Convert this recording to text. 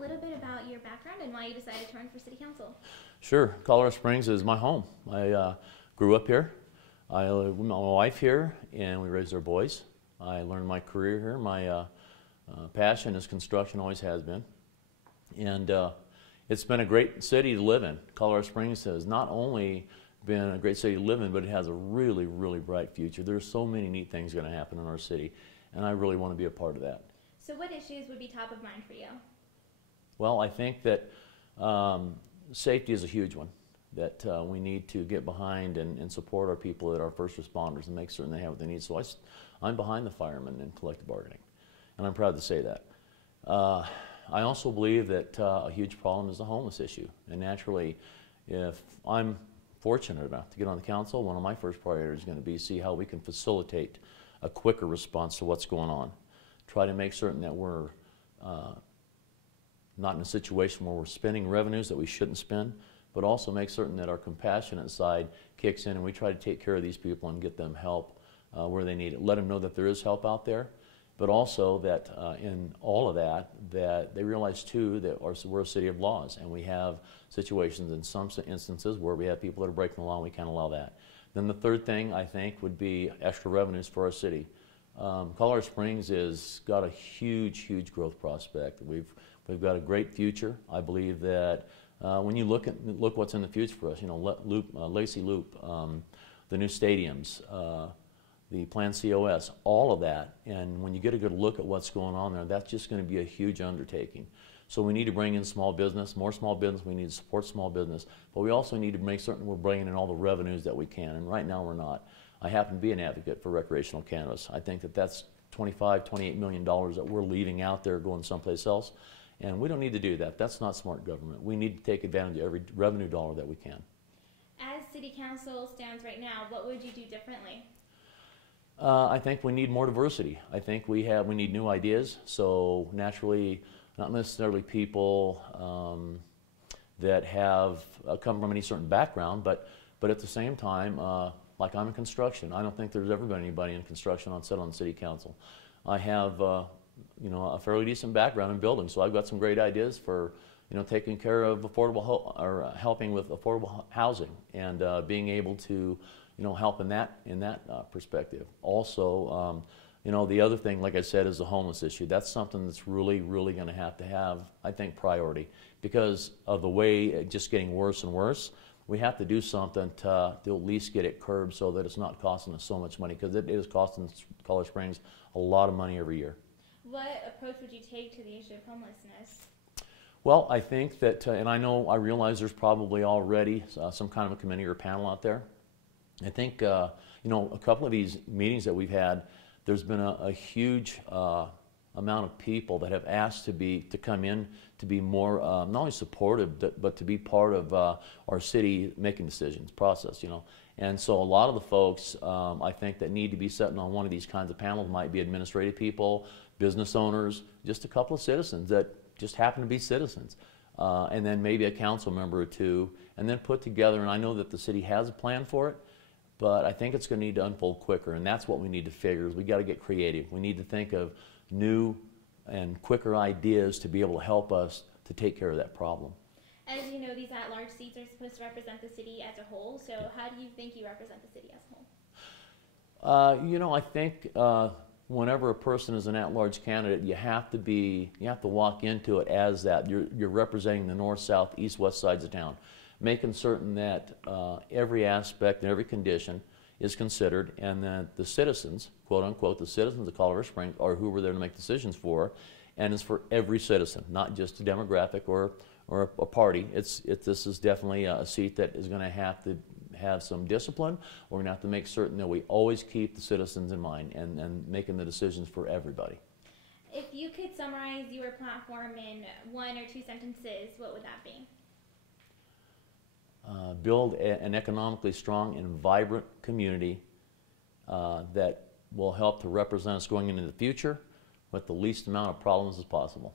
a little bit about your background and why you decided to run for City Council. Sure. Colorado Springs is my home. I grew up here. I live with my wife here, and we raised our boys. I learned my career here. My passion is construction, always has been. And it's been a great city to live in. Colorado Springs has not only been a great city to live in, but it has a really, really bright future. There's so many neat things going to happen in our city, and I really want to be a part of that. So what issues would be top of mind for you? Well, I think that safety is a huge one, that we need to get behind and support our people, that our first responders, and make certain they have what they need. So I'm behind the firemen in collective bargaining, and I'm proud to say that. I also believe that a huge problem is the homeless issue, and naturally, if I'm fortunate enough to get on the council, one of my first priorities is going to be see how we can facilitate a quicker response to what's going on. Try to make certain that we're not in a situation where we're spending revenues that we shouldn't spend, but also make certain that our compassionate side kicks in and we try to take care of these people and get them help where they need it. Let them know that there is help out there, but also that in all of that, that they realize too that we're a city of laws, and we have situations in some instances where we have people that are breaking the law and we can't allow that. Then the third thing, I think, would be extra revenues for our city. Colorado Springs has got a huge, huge growth prospect. We've got a great future. I believe that when you look what's in the future for us, you know, Lacey Loop, the new stadiums, the planned COS, all of that, and when you get a good look at what's going on there, that's just going to be a huge undertaking. So we need to bring in small business, more small business, we need to support small business, but we also need to make certain we're bringing in all the revenues that we can, and right now we're not. I happen to be an advocate for recreational cannabis. I think that that's $25, $28 million that we're leaving out there going someplace else, and we don't need to do that. That's not smart government. We need to take advantage of every revenue dollar that we can. As City Council stands right now, what would you do differently? I think we need more diversity. I think we need new ideas. So naturally, not necessarily people that have come from any certain background, but at the same time, like I'm in construction. I don't think there's ever been anybody in construction on city council. I have you know, a fairly decent background in building, so I've got some great ideas for, you know, taking care of or helping with affordable housing and being able to, you know, help in that perspective. Also, you know, the other thing, like I said, is the homeless issue. That's something that's really, really going to have, I think, priority, because of the way it's just getting worse and worse. We have to do something to at least get it curbed so that it's not costing us so much money, because it is costing Colorado Springs a lot of money every year. What approach would you take to the issue of homelessness? Well, I think that, and I realize there's probably already some kind of a committee or panel out there. I think, you know, a couple of these meetings that we've had, there's been a huge amount of people that have asked to come in to be more not only supportive, but to be part of our city making decisions process, you know. And so a lot of the folks I think that need to be sitting on one of these kinds of panels might be administrative people, business owners, just a couple of citizens that just happen to be citizens, and then maybe a council member or two, and then put together, and I know that the city has a plan for it, but I think it's going to need to unfold quicker, and that's what we need to figure is we got to get creative. We need to think of new and quicker ideas to be able to help us to take care of that problem. As you know, these at-large seats are supposed to represent the city as a whole, so how do you think you represent the city as a whole? You know, I think whenever a person is an at-large candidate, you have to walk into it as that. You're representing the north, south, east, west sides of town, making certain that every aspect and every condition is considered, and that the citizens, quote unquote, the citizens of Colorado Springs are who we're there to make decisions for, and it's for every citizen, not just a demographic or a party. This is definitely a seat that is going to have some discipline. We're going to have to make certain that we always keep the citizens in mind and making the decisions for everybody. If you could summarize your platform in one or two sentences, what would that be? Build an economically strong and vibrant community that will help to represent us going into the future with the least amount of problems as possible.